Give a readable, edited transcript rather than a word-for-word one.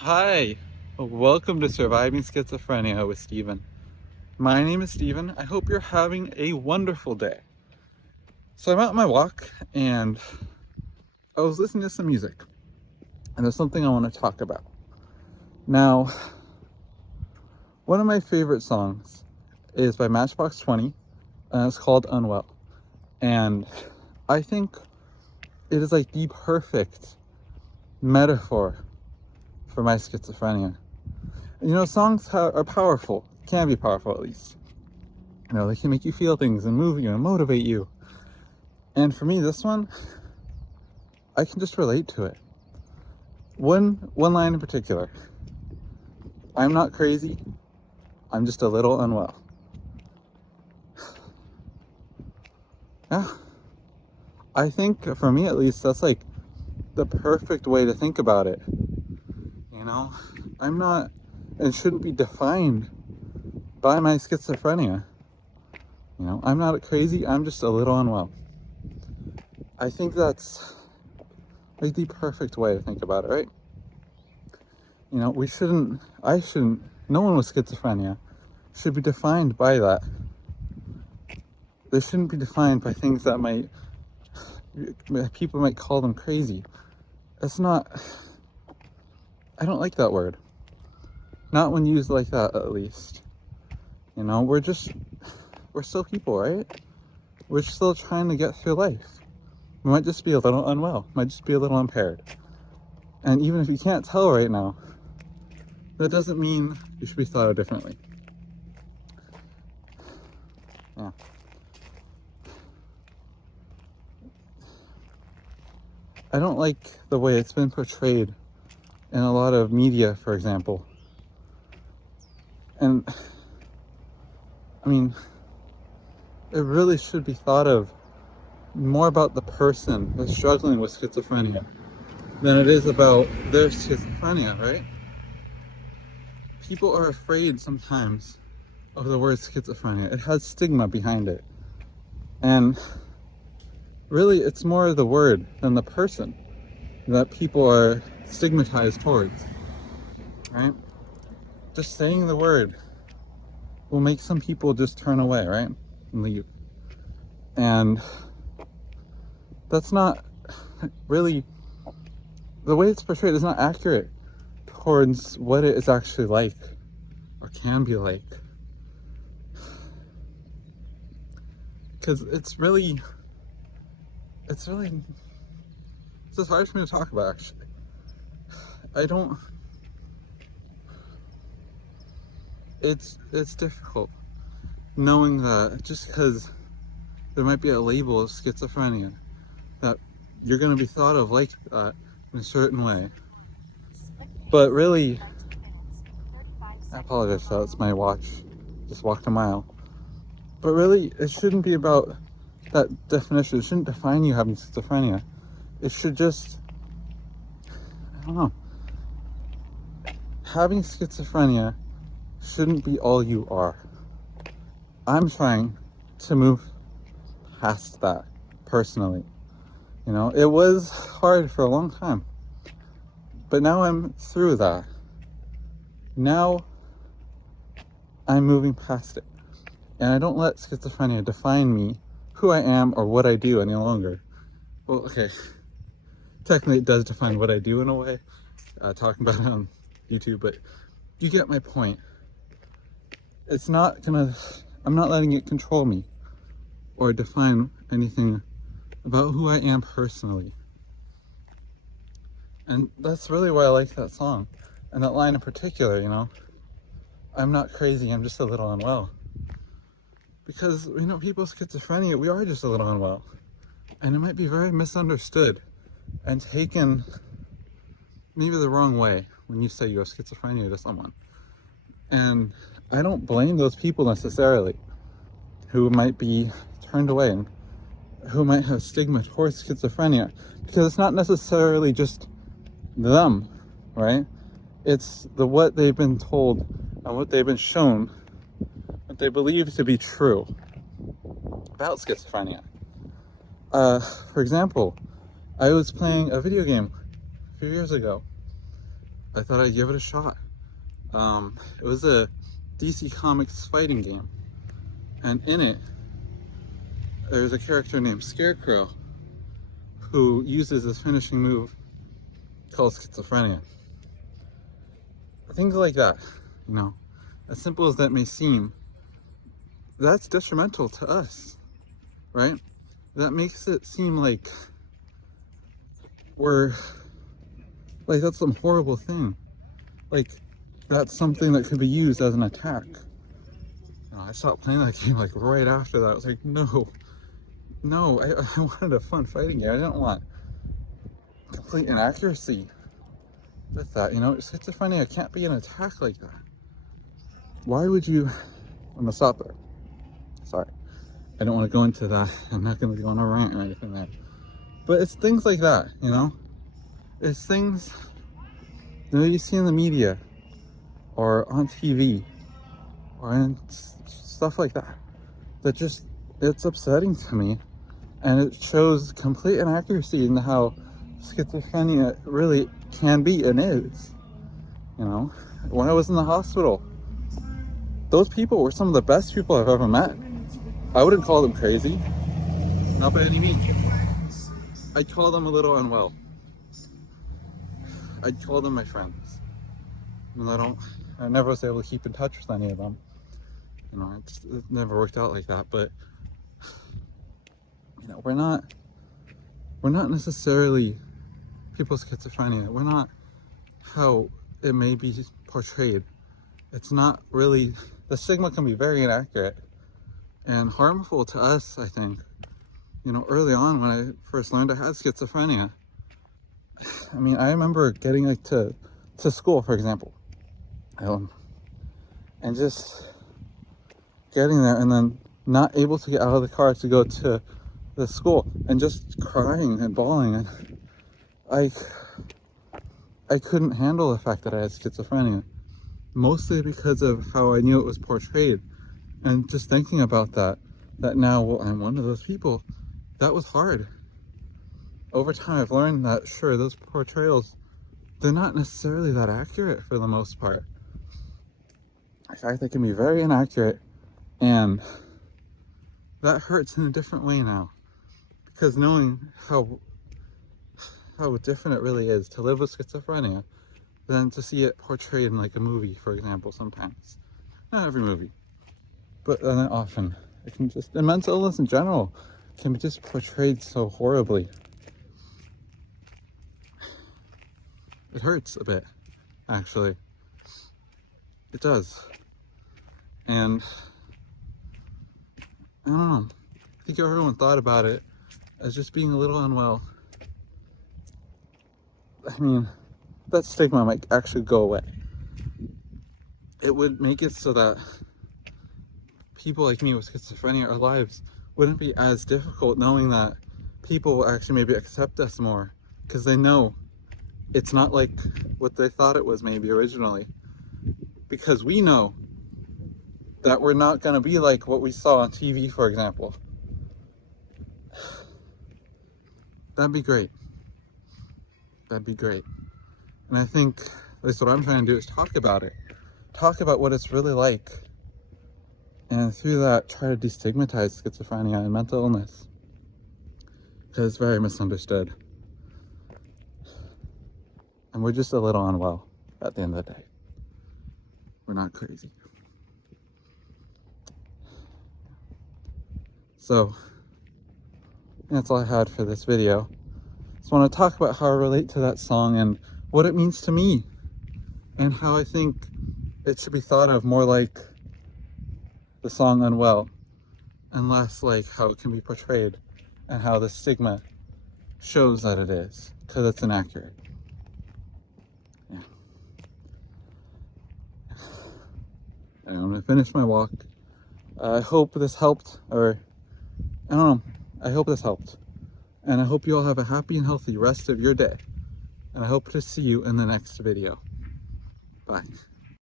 Hi, welcome to Surviving Schizophrenia with Steven. My name is Steven. I hope you're having a wonderful day. So I'm out on my walk and I was listening to some music, and there's something I want to talk about. Now, one of my favorite songs is by Matchbox 20, and it's called Unwell. And I think it is like the perfect metaphor for my schizophrenia. You know, songs are powerful, can be powerful at least. You know, they can make you feel things and move you and motivate you. And for me, this one, I can just relate to it. One line in particular. I'm not crazy, I'm just a little unwell. Yeah. I think, for me at least, that's like the perfect way to think about it. You know, I'm not, and shouldn't be defined by my schizophrenia. You know, I'm not crazy, I'm just a little unwell. I think that's like the perfect way to think about it, right? You know, no one with schizophrenia should be defined by that. They shouldn't be defined by things that people might call them crazy. It's not, I don't like that word. Not when used like that, at least. You know, we're still people, right? We're still trying to get through life. We might just be a little unwell, might just be a little impaired. And even if you can't tell right now, that doesn't mean you should be thought of differently. Yeah. I don't like the way it's been portrayed in a lot of media, for example. And, I mean, it really should be thought of more about the person that's struggling with schizophrenia than it is about their schizophrenia, right? People are afraid sometimes of the word schizophrenia. It has stigma behind it. And really, it's more the word than the person that people are stigmatized towards, right? Just saying the word will make some people just turn away, right? And leave. And that's not really, the way it's portrayed is not accurate towards what it is actually like or can be like. Because it's just hard for me to talk about, actually. It's difficult knowing that just because there might be a label of schizophrenia, that you're going to be thought of like that in a certain way. But really, I apologize, that's my watch. Just walked a mile. But really, it shouldn't be about that definition. It shouldn't define you having schizophrenia. It should just, I don't know. Having schizophrenia shouldn't be all you are. I'm trying to move past that, personally. You know, it was hard for a long time. But now I'm through that. Now I'm moving past it. And I don't let schizophrenia define me, who I am, or what I do any longer. Well, okay. Technically, it does define what I do in a way. Talking about it on YouTube, but you get my point. I'm not letting it control me or define anything about who I am personally. And that's really why I like that song. And that line in particular, you know, I'm not crazy, I'm just a little unwell. Because, you know, people with schizophrenia, we are just a little unwell. And it might be very misunderstood and taken maybe the wrong way when you say you have schizophrenia to someone. And I don't blame those people necessarily who might be turned away and who might have stigma towards schizophrenia, because it's not necessarily just them, right? It's what they've been told and what they've been shown, what they believe to be true about schizophrenia. For example, I was playing a video game a few years ago. I thought I'd give it a shot. It was a DC Comics fighting game, and in it, there's a character named Scarecrow who uses this finishing move called Schizophrenia. Things like that, you know, as simple as that may seem, that's detrimental to us, right? That makes it seem like that's some horrible thing. Like, that's something that could be used as an attack. You know, I stopped playing that game like right after that. I was like, no, I wanted a fun fighting game. I didn't want complete inaccuracy with that, you know. Schizophrenia can't be an attack like that. Why would you... I'm gonna stop there. Sorry. I don't want to go into that. I'm not gonna go on a rant or anything there. But it's things like that, you know? It's things that you see in the media or on TV or in stuff like that. That just, it's upsetting to me. And it shows complete inaccuracy in how schizophrenia really can be and is. You know, when I was in the hospital, those people were some of the best people I've ever met. I wouldn't call them crazy, not by any means. I'd call them a little unwell. I'd call them my friends. And I never was able to keep in touch with any of them. You know, it never worked out like that. But you know, we're not necessarily people with schizophrenia. We're not how it may be portrayed. It's not really, the stigma can be very inaccurate and harmful to us, I think. You know, early on when I first learned I had schizophrenia, I mean, I remember getting like to school, for example, and just getting there and then not able to get out of the car to go to the school and just crying and bawling, and I couldn't handle the fact that I had schizophrenia, mostly because of how I knew it was portrayed. And just thinking about that now, well, I'm one of those people, that was hard. Over time, I've learned that, sure, those portrayals, they're not necessarily that accurate for the most part. In fact, they can be very inaccurate, and that hurts in a different way now. Because knowing how different it really is to live with schizophrenia than to see it portrayed in like a movie, for example, sometimes. Not every movie, but often. It can just, and mental illness in general can be just portrayed so horribly. It hurts a bit, actually. It does. And I don't know. I think everyone thought about it as just being a little unwell. I mean, that stigma might actually go away. It would make it so that people like me with schizophrenia, our lives wouldn't be as difficult, knowing that people will actually maybe accept us more because they know it's not like what they thought it was maybe originally. Because we know that we're not going to be like what we saw on TV, for example. That'd be great. That'd be great. And I think that's what I'm trying to do, is talk about it. Talk about what it's really like. And through that, try to destigmatize schizophrenia and mental illness. Because it's very misunderstood. And we're just a little unwell at the end of the day. We're not crazy. So, that's all I had for this video. Just want to talk about how I relate to that song and what it means to me. And how I think it should be thought of more like the song Unwell, and less like how it can be portrayed and how the stigma shows that it is, because it's inaccurate. Yeah. And I'm going to finish my walk. I hope this helped, or I don't know, I hope this helped. And I hope you all have a happy and healthy rest of your day. And I hope to see you in the next video. Bye.